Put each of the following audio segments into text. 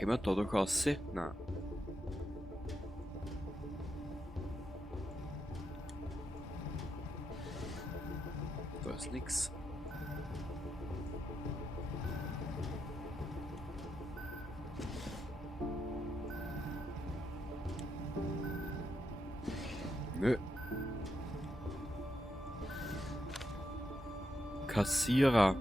Können wir da doch aussehen? Nein. Da ist nix. Nö. Kassierer.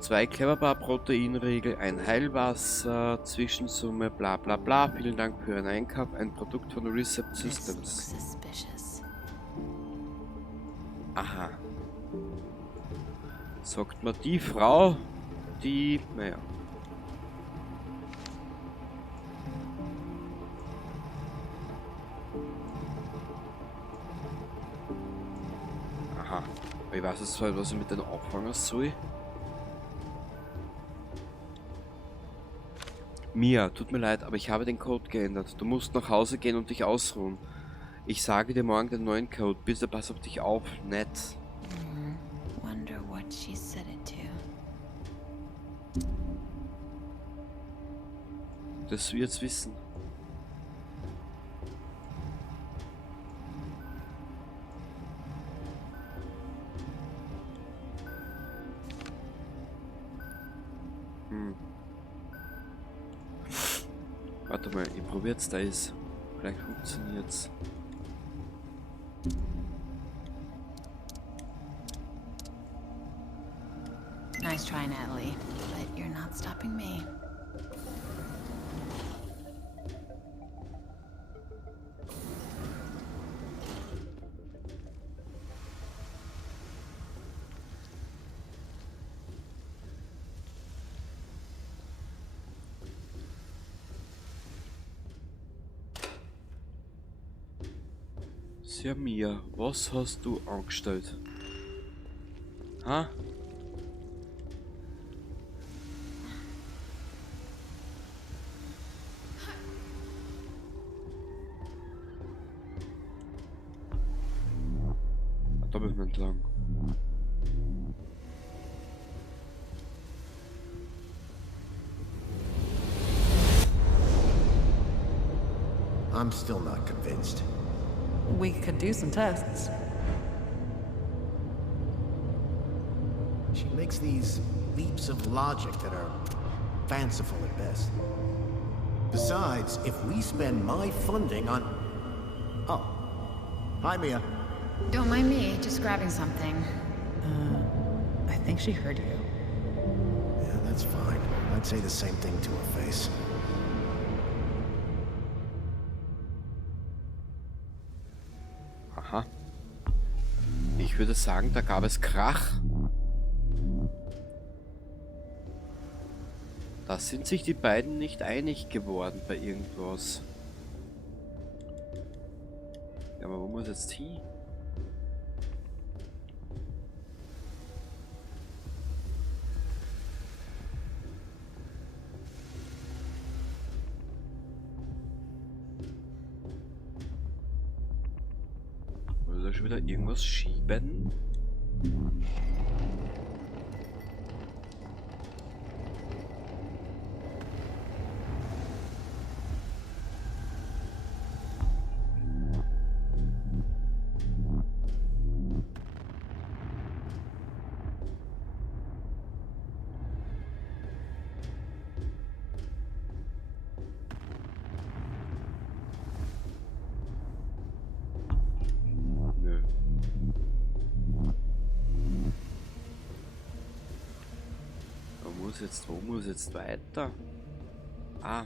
2 Cleverbar Proteinriegel, ein Heilwasser, Zwischensumme, bla bla bla. Vielen Dank für Ihren Einkauf. Ein Produkt von Recept Systems. Aha. Sagt mir die Frau, die... Naja. Aha. Ich weiß jetzt zwar, was ich mit den anfangen soll. Mia, tut mir leid, aber ich habe den Code geändert. Du musst nach Hause gehen und dich ausruhen. Ich sage dir morgen den neuen Code. Bitte pass auf dich auf. Nett. Wonder what she said it to. Das wir jetzt wissen. Warte mal, ich probier's, da ist. Vielleicht funktioniert's. Nice try, Natalie, but you're not stopping me. Ja, Mia, was hast du angestellt? Ha? Da müssen wir entlang. I'm still not convinced. We could do some tests. She makes these leaps of logic that are fanciful at best. Besides, if we spend my funding on... Oh. Hi, Mia. Don't mind me, just grabbing something. I think she heard you. Yeah, that's fine. I'd say the same thing to her face. Aha. Ich würde sagen, da gab es Krach. Da sind sich die beiden nicht einig geworden bei irgendwas. Ja, aber wo muss jetzt hin? Oder da schon wieder irgendwas schieben? Nö. Wo muss jetzt weiter? Ah.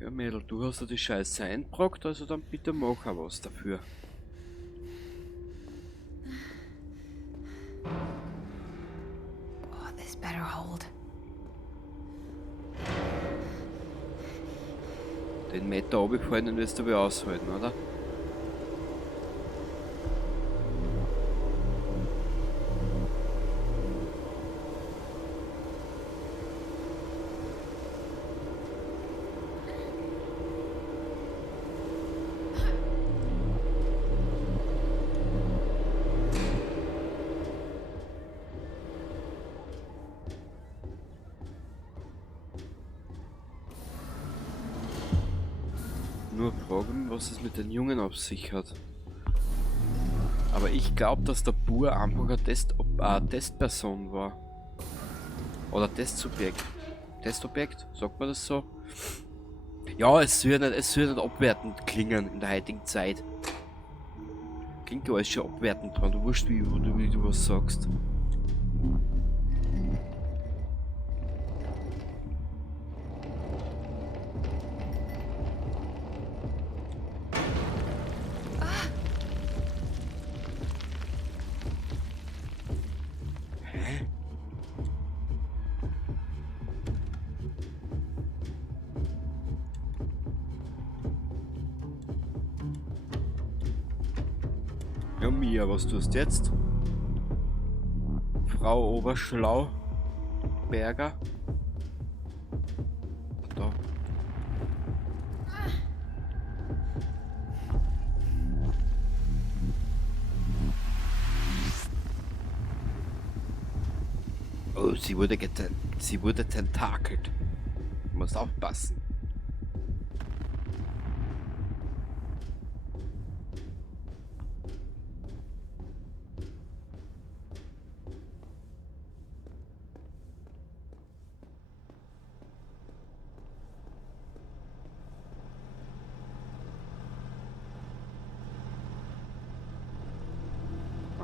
Ja, Mädel, du hast ja die Scheiße einbrockt, also dann bitte mach auch was dafür. Oh, this better hold. Den Meter runtergefallen, den wirst du wohl aushalten, oder? Nur fragen, was es mit den Jungen auf sich hat. Aber ich glaube, dass der Bur einfach eine Testperson war. Oder Testsubjekt. Testobjekt, sagt man das so? Ja, es wird nicht abwertend klingen in der heutigen Zeit. Klingt ja alles schon abwertend dran, du wurscht wie du was sagst. Ja, Mia, was tust du jetzt? Frau Oberschlau Berger? Da. Oh, sie wurde tentakelt. Du musst aufpassen.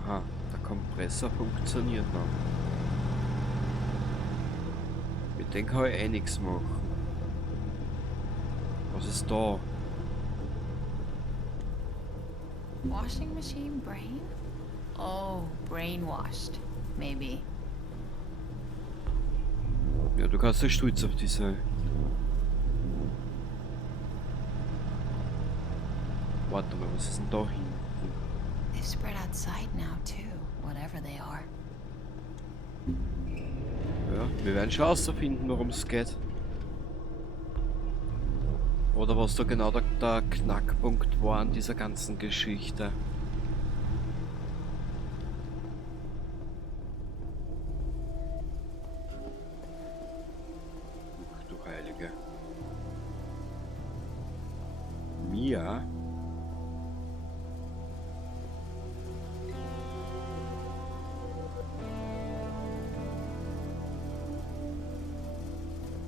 Aha, der Kompressor funktioniert noch. Mit dem kann ich eh nichts machen. Was ist da? Washing machine brain? Oh, brainwashed. Maybe. Ja, du kannst ja stolz auf die sein. Warte mal, was ist denn da hinten? They've spread outside now too, whatever they are. Ja, wir werden schon herausfinden, worum es geht. Oder was da genau der Knackpunkt war an dieser ganzen Geschichte. Ach du Heilige. Mia?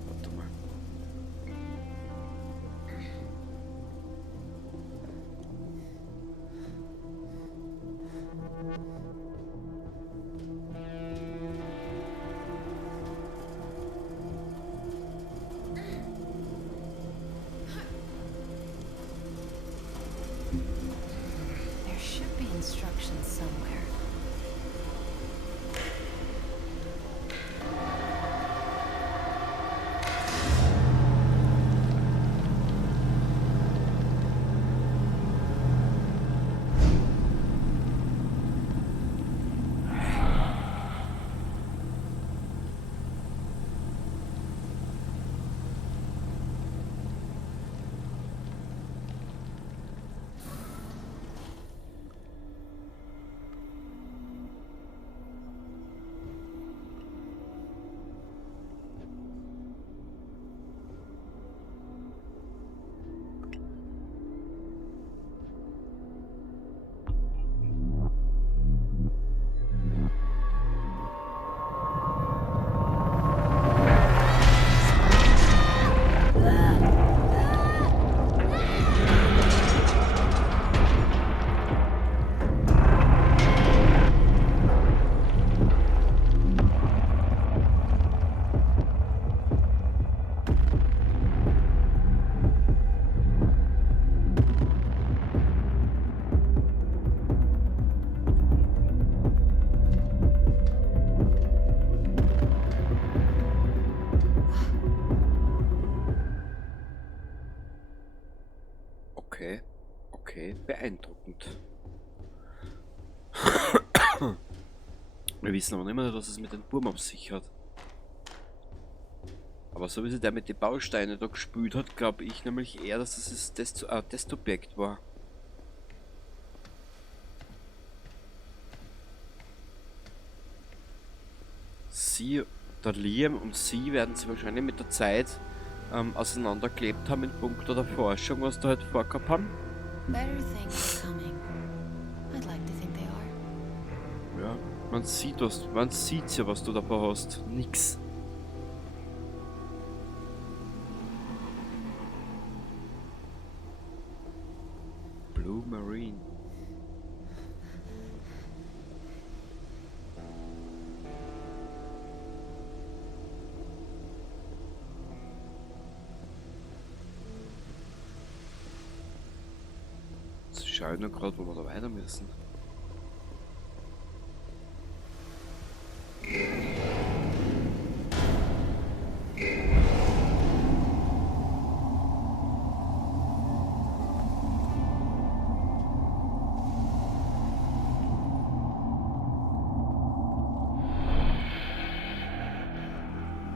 Warte mal. There should be instructions somewhere. Okay, beeindruckend. Wir wissen aber nicht mehr, was es mit den Burm auf sich hat. Aber so wie sie der mit den Bausteinen da gespielt hat, glaube ich nämlich eher, dass es das Testobjekt war. Sie, der Liam und sie werden sich wahrscheinlich mit der Zeit auseinandergeklebt haben in puncto der Forschung, was da halt vorgehabt haben. Better things are coming. I'd like to think they are. Ja, man sieht ja, was du davor hast. Nix. Blue Marine. Jetzt schaue ich nur gerade, wo wir da weiter müssen.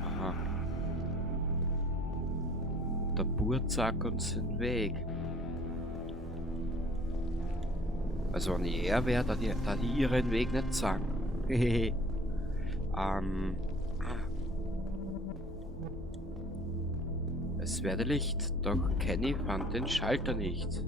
Aha. Der Bur zeigt uns den Weg. Also wenn ich er wäre, da die ihren Weg nicht sagen. Hehehe. Es werde Licht, doch Kenny fand den Schalter nicht.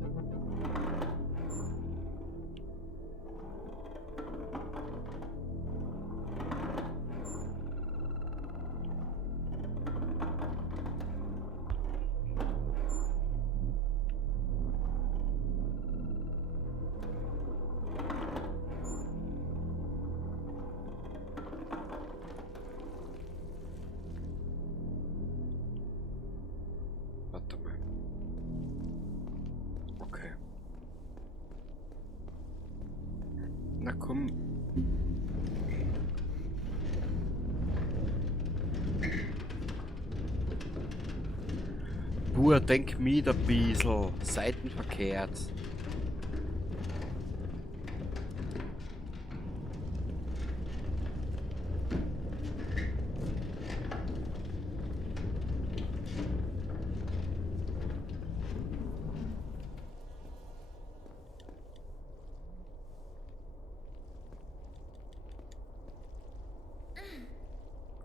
Warte mal. Okay. Na komm. Bur, denk mit ein bisschen. Seitenverkehrt.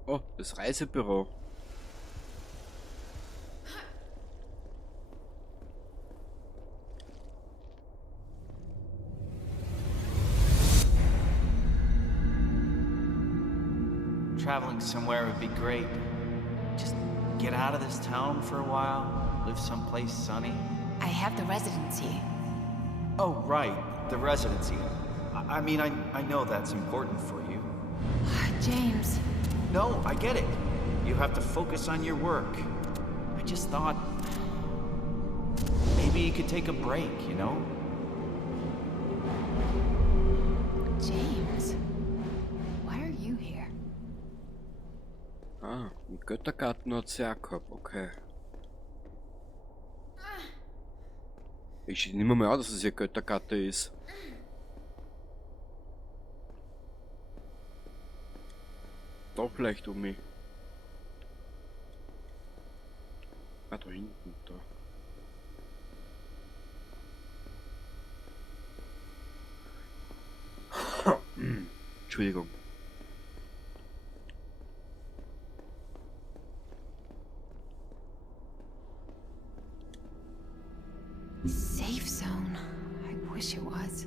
Oh, das Reisebüro. Traveling somewhere would be great. Just get out of this town for a while, live someplace sunny. I have the residency. Oh, right, the residency. I mean, I know that's important for you. James. No, I get it. You have to focus on your work. I just thought... maybe you could take a break, you know? James. Why are you here? Ah, einen Göttergarten hat sie auch gehabt, okay. Ich nehme mal an, dass es ihr Göttergatte ist. Da vielleicht um mich. Ah, da hinten, da. Entschuldigung. Safe zone. I wish it was.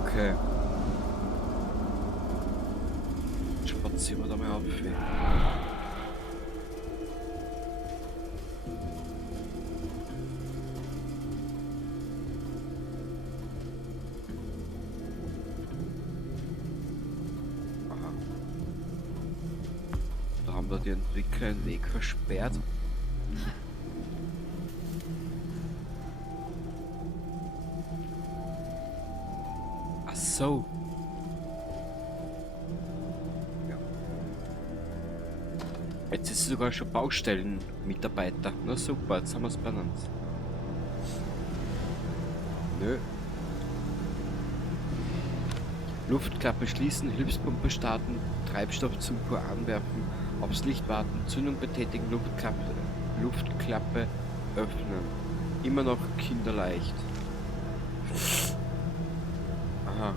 Okay. Spazieren wir da mal auf. Aha. Da haben wir die Entwickler einen Weg versperrt. Ach so. Ja. Jetzt ist sie sogar schon Baustellenmitarbeiter. Na super, jetzt haben wir es benannt. Nö. Luftklappe schließen, Hilfspumpe starten, Treibstoffzufuhr anwerfen, aufs Licht warten, Zündung betätigen, Luftklappe öffnen. Immer noch kinderleicht. Aha.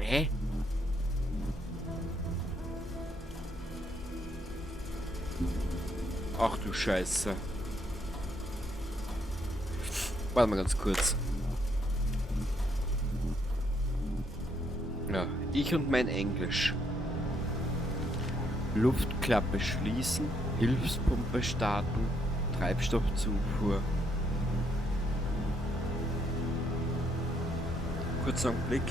Hä? Ach du Scheiße. Warte mal ganz kurz. Ja, ich und mein Englisch. Luftklappe schließen, Hilfspumpe starten, Treibstoffzufuhr. Kurzer Blick.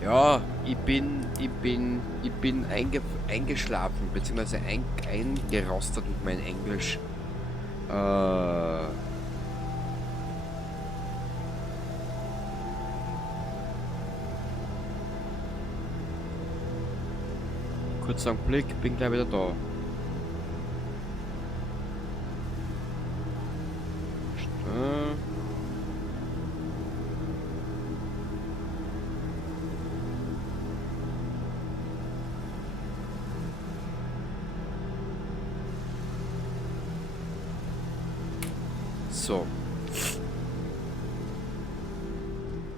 Ja, ich bin eingeschlafen, beziehungsweise eingerostet mit meinem Englisch. Kurzer Blick, bin gleich wieder da. So.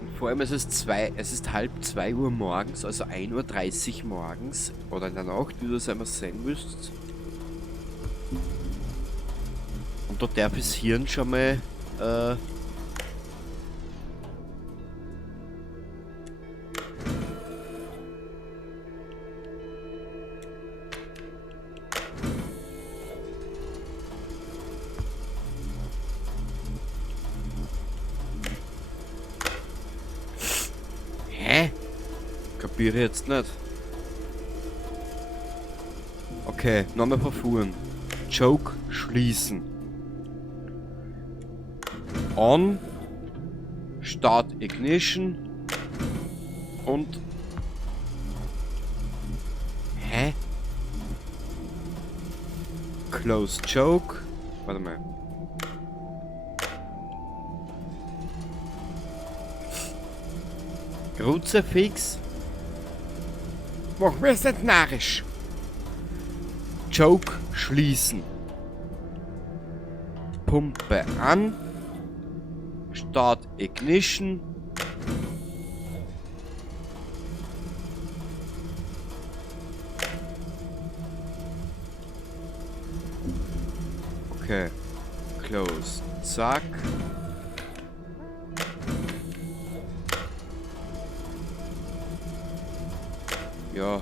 Und vor allem es ist halb 2 Uhr morgens, also 1:30 Uhr morgens oder in der Nacht, wie du es einmal sehen müsst. Und da darf das Hirn schon mal kapiere jetzt nicht. Okay, nochmal verfuhren. Choke schließen. On. Start Ignition. Und. Hä? Close Choke. Warte mal. Kruzifix. Mach mir's nicht narrisch. Choke schließen. Pumpe an. Start Ignition. Okay. Close. Zack. Ja.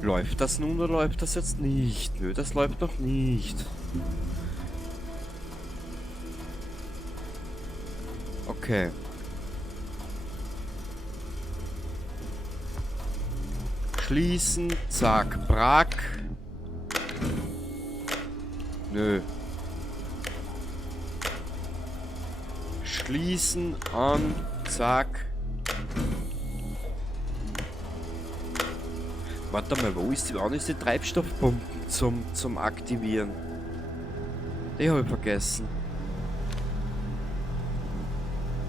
Läuft das nun oder läuft das jetzt nicht? Nö, das läuft noch nicht. Okay. Schließen, zack, brack. Nö. Schließen, an, zack. Warte mal, wo ist die Treibstoffpumpen zum Aktivieren? Die habe ich vergessen.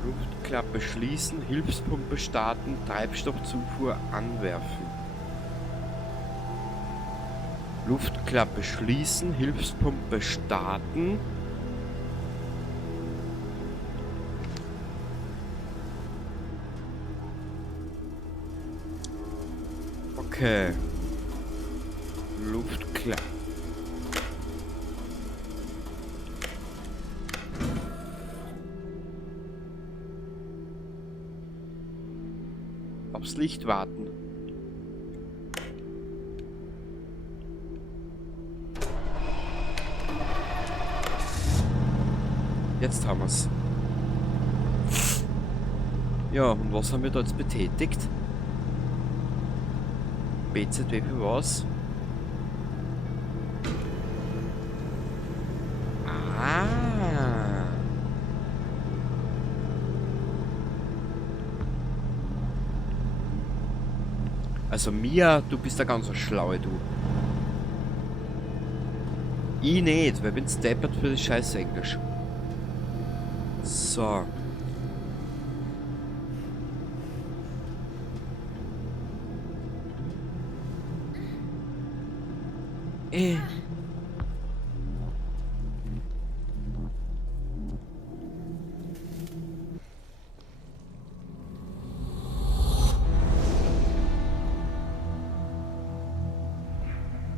Luftklappe schließen, Hilfspumpe starten, Treibstoffzufuhr anwerfen. Luftklappe schließen, Hilfspumpe starten. Okay. Luftklappe. Aufs Licht warten. Jetzt haben wir's. Ja, und was haben wir da jetzt betätigt? BZW für was? Also Mia, du bist der ganz schlaue, du. Ich nicht, weil ich bin steppert für das scheiß Englisch. So.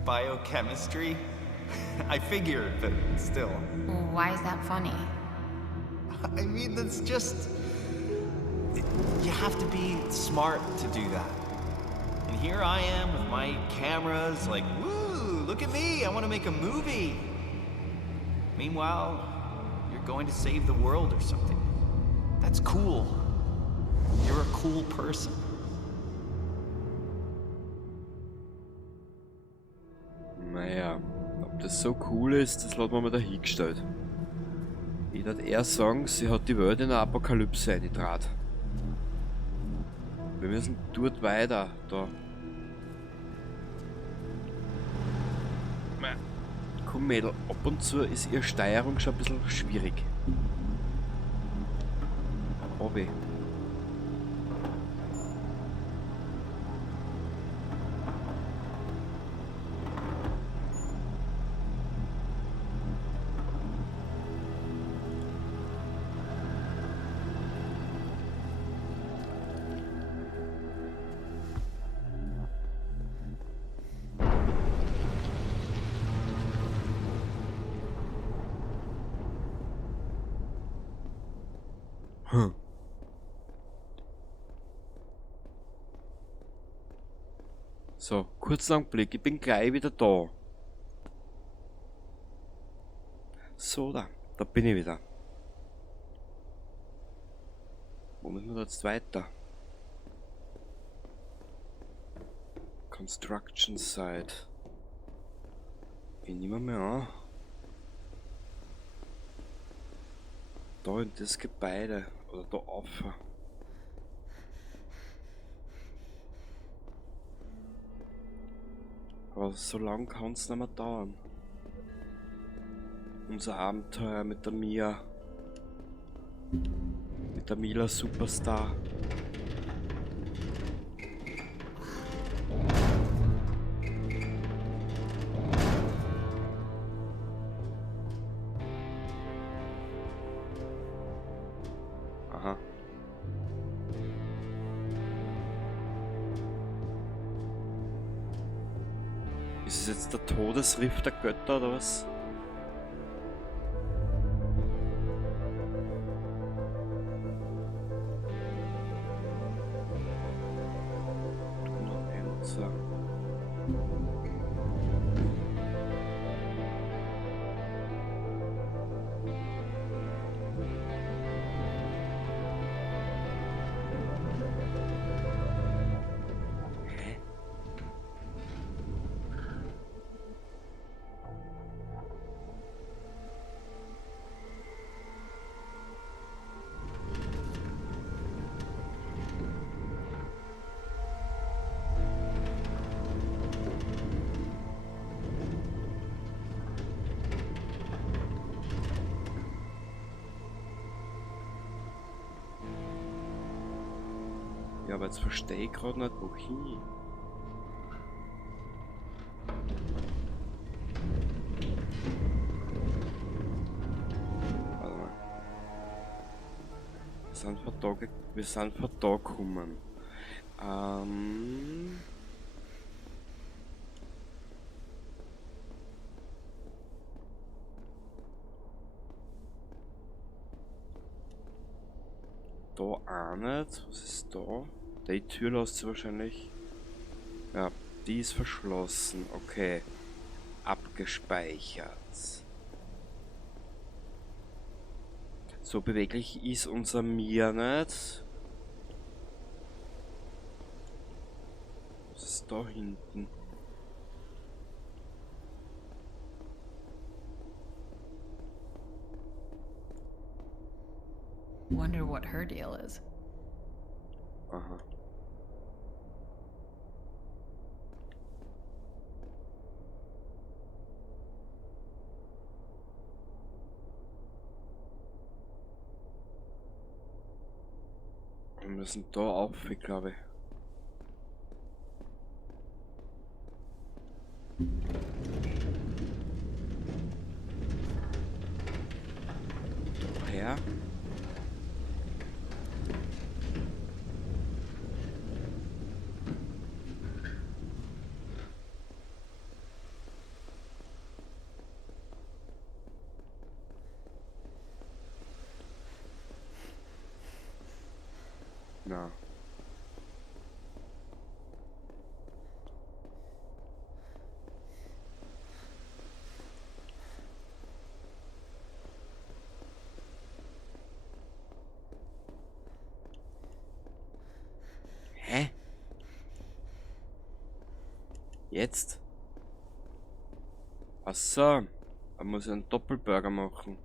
Biochemistry? I figured, but still. Why is that funny? I mean, that's just... You have to be smart to do that. And here I am with my cameras, like, woo, look at me, I want to make a movie. Meanwhile, you're going to save the world or something. That's cool. You're a cool person. Naja, ob das so cool ist, das lassen wir mal dahingestellt. Ich würde eher sagen, sie hat die Welt in eine Apokalypse eingetragen. Wir müssen dort weiter, da. Komm Mädel, ab und zu ist ihre Steuerung schon ein bisschen schwierig. Obi. So, kurzen Blick, ich bin gleich wieder da. So, da bin ich wieder. Wo müssen wir jetzt weiter? Construction Site. Ich nehme mir an. Da in das Gebäude. Oder da auf. Aber so lang kann es nicht mehr dauern. Unser Abenteuer mit der Mia. Mit der Mila Superstar. Aha. Ist es jetzt der Todesriff der Götter oder was? So. Ja, aber jetzt verstehe ich gerade nicht, wohin. Warte mal. Wir sind von da gekommen. Da auch nicht. Was ist da? Die Tür lässt sich wahrscheinlich. Ja, die ist verschlossen. Okay. Abgespeichert. So beweglich ist unser Mia nicht. Was ist da hinten? Wonder what her deal is. Aha. Wir müssen da auf, glaube ich. Her. Na. Hä? Jetzt? Ach so. Man muss einen Doppelburger machen.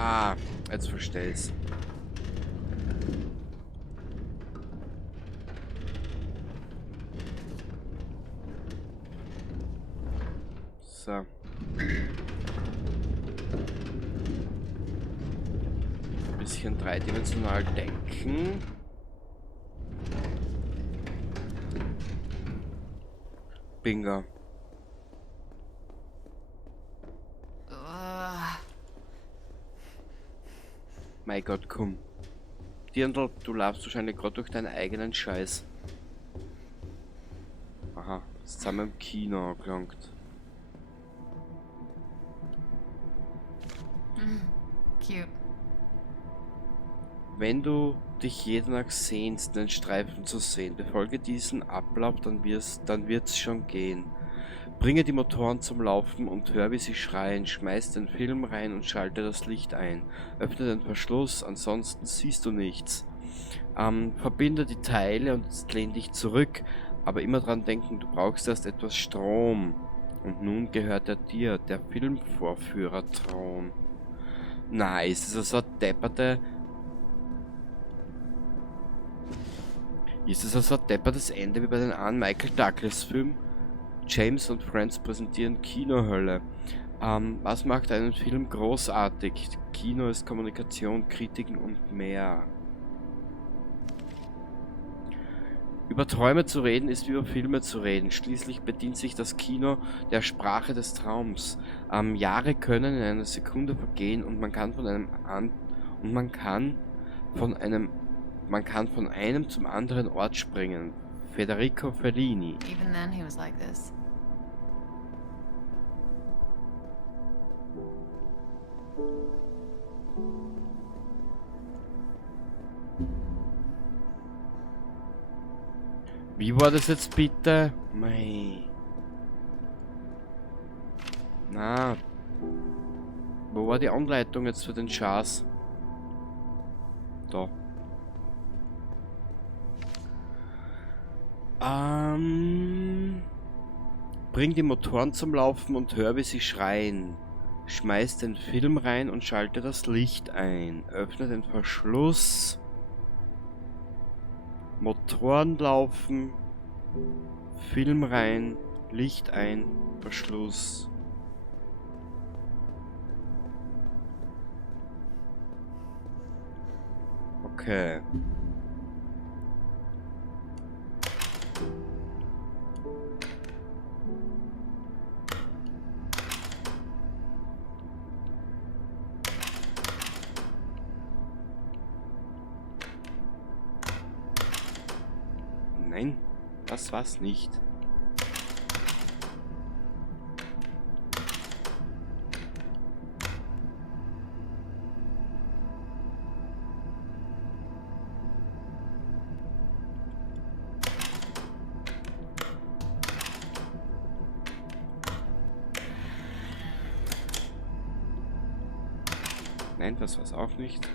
Ah, jetzt verstehe ich's. So. Bisschen dreidimensional denken. Bingo. Mein Gott, komm. Dirndl, du laufst wahrscheinlich gerade durch deinen eigenen Scheiß. Aha, jetzt sind wir im Kino angelangt. Cute. Wenn du dich jeden Tag sehnst, den Streifen zu sehen, befolge diesen Ablauf, dann wird's schon gehen. Bringe die Motoren zum Laufen und hör, wie sie schreien. Schmeiß den Film rein und schalte das Licht ein. Öffne den Verschluss, ansonsten siehst du nichts. Verbinde die Teile und lehn dich zurück. Aber immer dran denken, du brauchst erst etwas Strom. Und nun gehört er dir, der Filmvorführer-Thron. Nice, ist das so depperte... Ist das so ein deppertes Ende wie bei den anderen Michael Douglas Filmen? James und Friends präsentieren Kinohölle. Was macht einen Film großartig? Kino ist Kommunikation, Kritiken und mehr. Über Träume zu reden ist wie über Filme zu reden. Schließlich bedient sich das Kino der Sprache des Traums. Jahre können in einer Sekunde vergehen und man kann von einem zum anderen Ort springen. Federico Fellini. Even then, he was like this. Wie war das jetzt bitte? Mei. Na. Wo war die Anleitung jetzt für den Schatz? Da. Bring die Motoren zum Laufen und hör, wie sie schreien. Schmeiß den Film rein und schalte das Licht ein. Öffne den Verschluss. Motoren laufen. Film rein. Licht ein. Verschluss. Okay. Nein, das war's nicht. Nein, das war's auch nicht.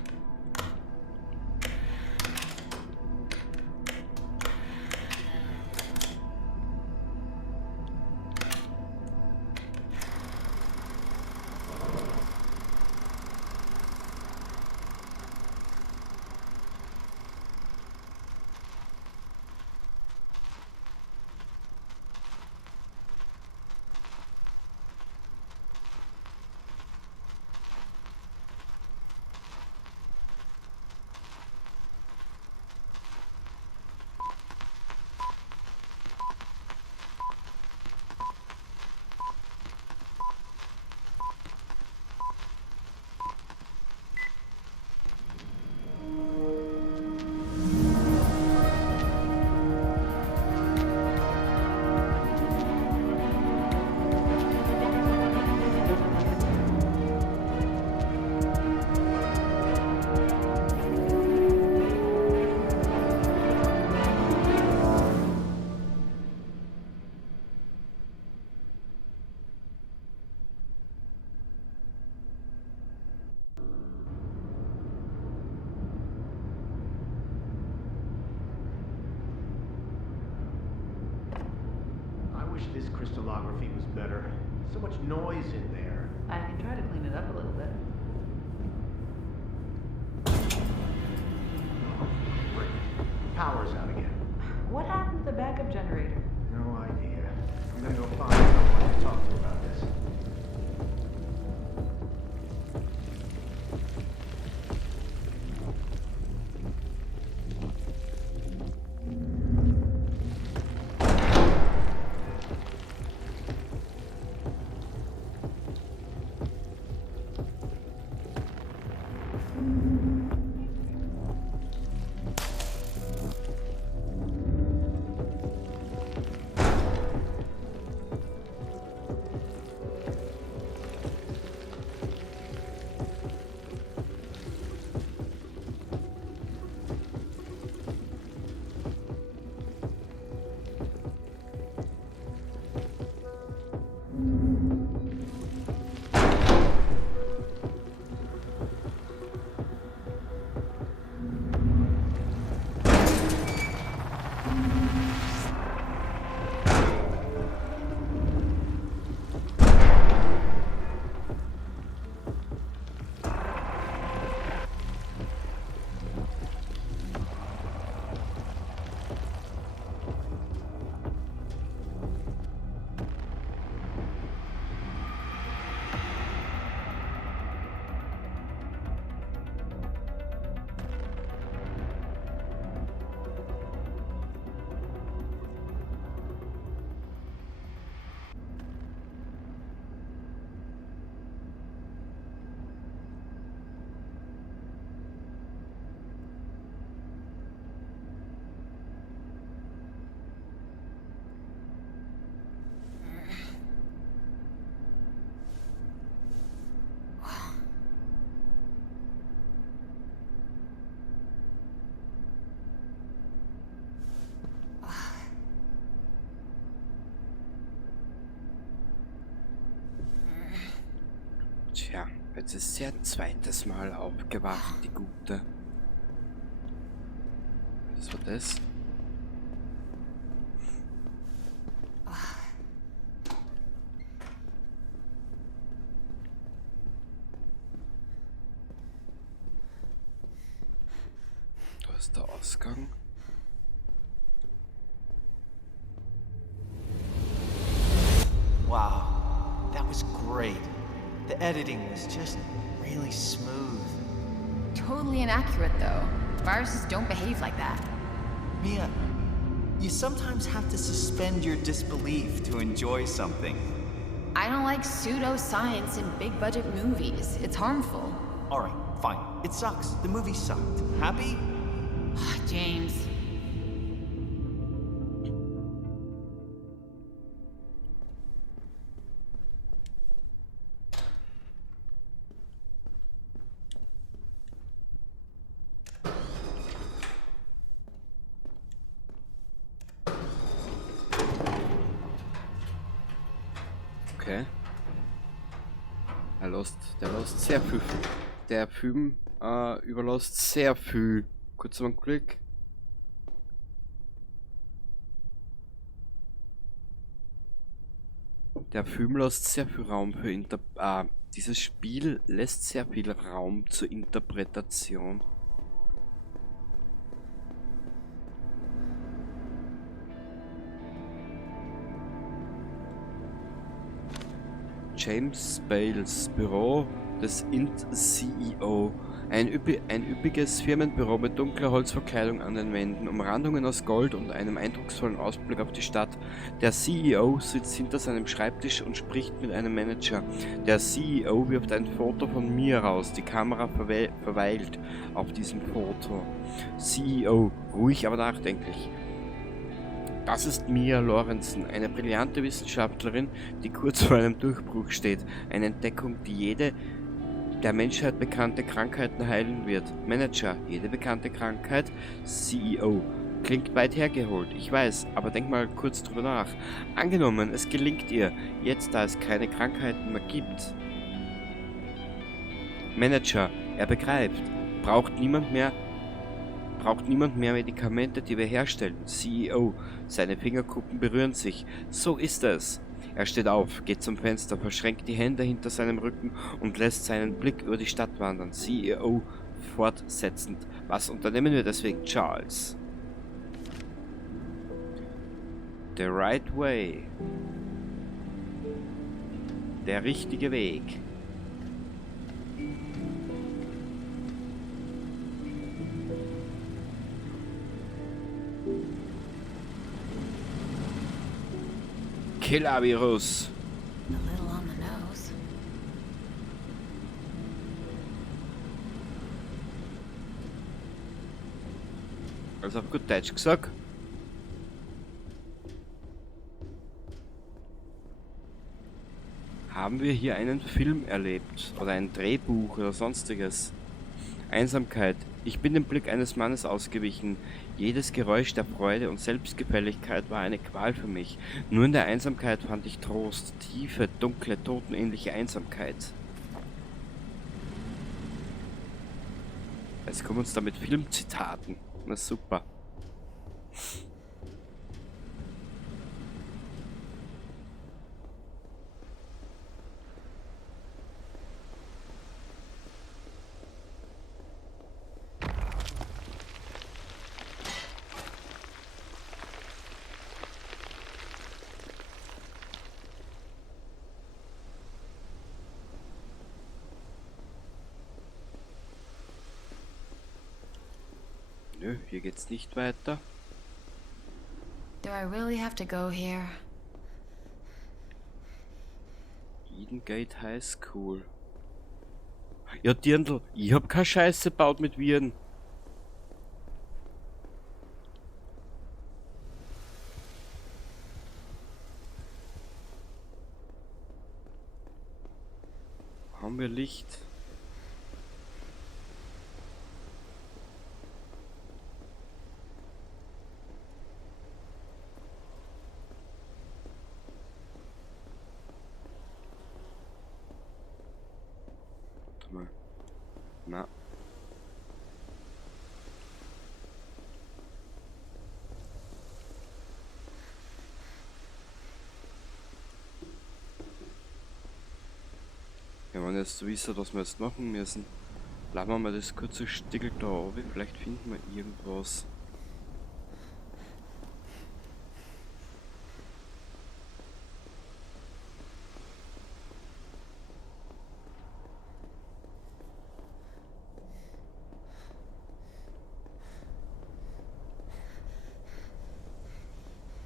this crystallography was better. So much noise in there. I can try to clean it up a little bit. Great. Power's out again. What happened to the backup generator? No idea. I'm gonna go find someone to talk to about this. Tja, jetzt ist sie ein zweites Mal aufgewacht, die Gute. Was war das? Da ist der Ausgang. Wow, that was great. The editing was just really smooth. Totally inaccurate, though. Viruses don't behave like that. Mia, you sometimes have to suspend your disbelief to enjoy something. I don't like pseudoscience in big-budget movies. It's harmful. Alright, fine. It sucks. The movie sucked. Happy? James. Okay. Der lässt sehr viel. Der Film überlässt sehr viel. Kurz mal einen Klick. Der Film lässt sehr viel Raum für dieses Spiel lässt sehr viel Raum zur Interpretation. James Bales Büro des Int-CEO. Ein üppiges Firmenbüro mit dunkler Holzverkleidung an den Wänden, Umrandungen aus Gold und einem eindrucksvollen Ausblick auf die Stadt. Der CEO sitzt hinter seinem Schreibtisch und spricht mit einem Manager. Der CEO wirft ein Foto von mir raus. Die Kamera verweilt auf diesem Foto. CEO, ruhig aber nachdenklich. Das ist Mia Lorenzen, eine brillante Wissenschaftlerin, die kurz vor einem Durchbruch steht. Eine Entdeckung, die jede der Menschheit bekannte Krankheiten heilen wird. Manager, jede bekannte Krankheit. CEO, klingt weit hergeholt, ich weiß, aber denk mal kurz drüber nach. Angenommen, es gelingt ihr, jetzt da es keine Krankheiten mehr gibt. Manager, er begreift, braucht niemand mehr braucht niemand mehr Medikamente, die wir herstellen. CEO, seine Fingerkuppen berühren sich. So ist es. Er steht auf, geht zum Fenster, verschränkt die Hände hinter seinem Rücken und lässt seinen Blick über die Stadt wandern. CEO fortsetzend. Was unternehmen wir deswegen, Charles? The right way. Der richtige Weg. Killer-Virus. A little on the nose. Also auf gut Deutsch gesagt. Haben wir hier einen Film erlebt oder ein Drehbuch oder sonstiges? Einsamkeit. Ich bin dem Blick eines Mannes ausgewichen. Jedes Geräusch der Freude und Selbstgefälligkeit war eine Qual für mich. Nur in der Einsamkeit fand ich Trost. Tiefe, dunkle, totenähnliche Einsamkeit. Jetzt kommen uns da mit Filmzitaten. Na super. Nö, hier geht's nicht weiter. Do I really have to go here? Eden Gate High School. Ja, Dirndl, ich hab keine Scheiße gebaut mit Viren. Haben wir Licht? Mal. Na. Ja, wenn jetzt wissen, was wir jetzt machen müssen, lassen wir mal das kurze Stickel da oben, vielleicht finden wir irgendwas.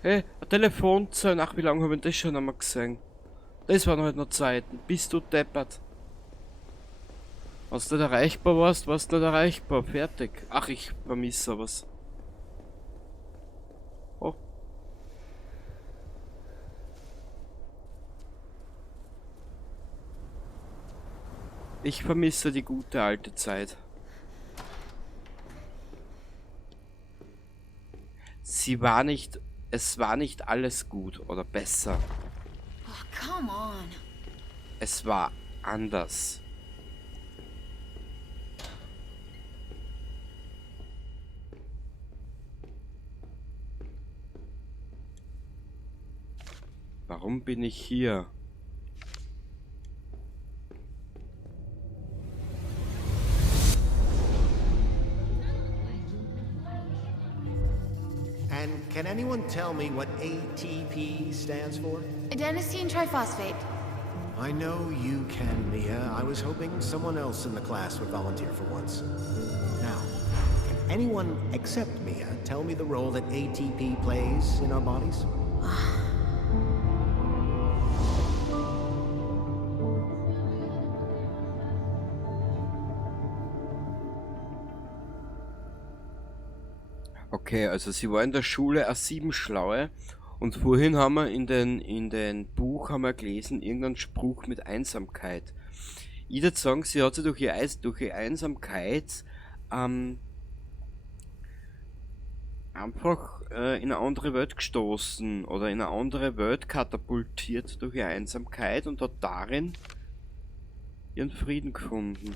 Hey, ein Telefonzelle. Ach, wie lange haben wir das schon einmal gesehen? Das waren halt noch Zeiten. Bist du deppert? Was du nicht erreichbar warst, warst du nicht erreichbar. Fertig. Ach, ich vermisse was. Oh. Ich vermisse die gute alte Zeit. Es war nicht alles gut oder besser. Oh, come on. Es war anders. Warum bin ich hier? And can anyone tell me what ATP stands for? Adenosine triphosphate. I know you can, Mia. I was hoping someone else in the class would volunteer for once. Now, can anyone except Mia tell me the role that ATP plays in our bodies? Okay, also sie war in der Schule eine 7 Schlaue und vorhin haben wir in den Buch haben wir gelesen, irgendeinen Spruch mit Einsamkeit. Ich würde sagen, sie hat sich durch ihre Einsamkeit einfach in eine andere Welt gestoßen oder in eine andere Welt katapultiert durch ihre Einsamkeit und hat darin ihren Frieden gefunden.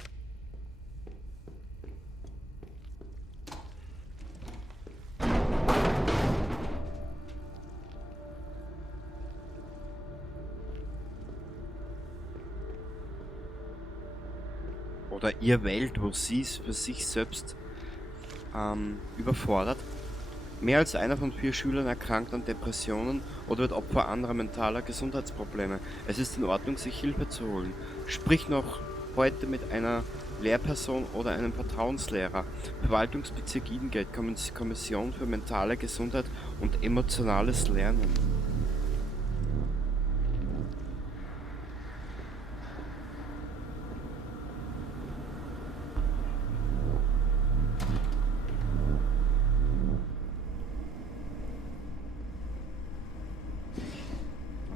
oder ihr Welt, wo sie es für sich selbst überfordert. Mehr als einer von 4 Schülern erkrankt an Depressionen oder wird Opfer anderer mentaler Gesundheitsprobleme. Es ist in Ordnung, sich Hilfe zu holen. Sprich noch heute mit einer Lehrperson oder einem Vertrauenslehrer. Verwaltungsbezirk Idengate, Kommission für mentale Gesundheit und emotionales Lernen.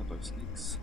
Da ist nichts.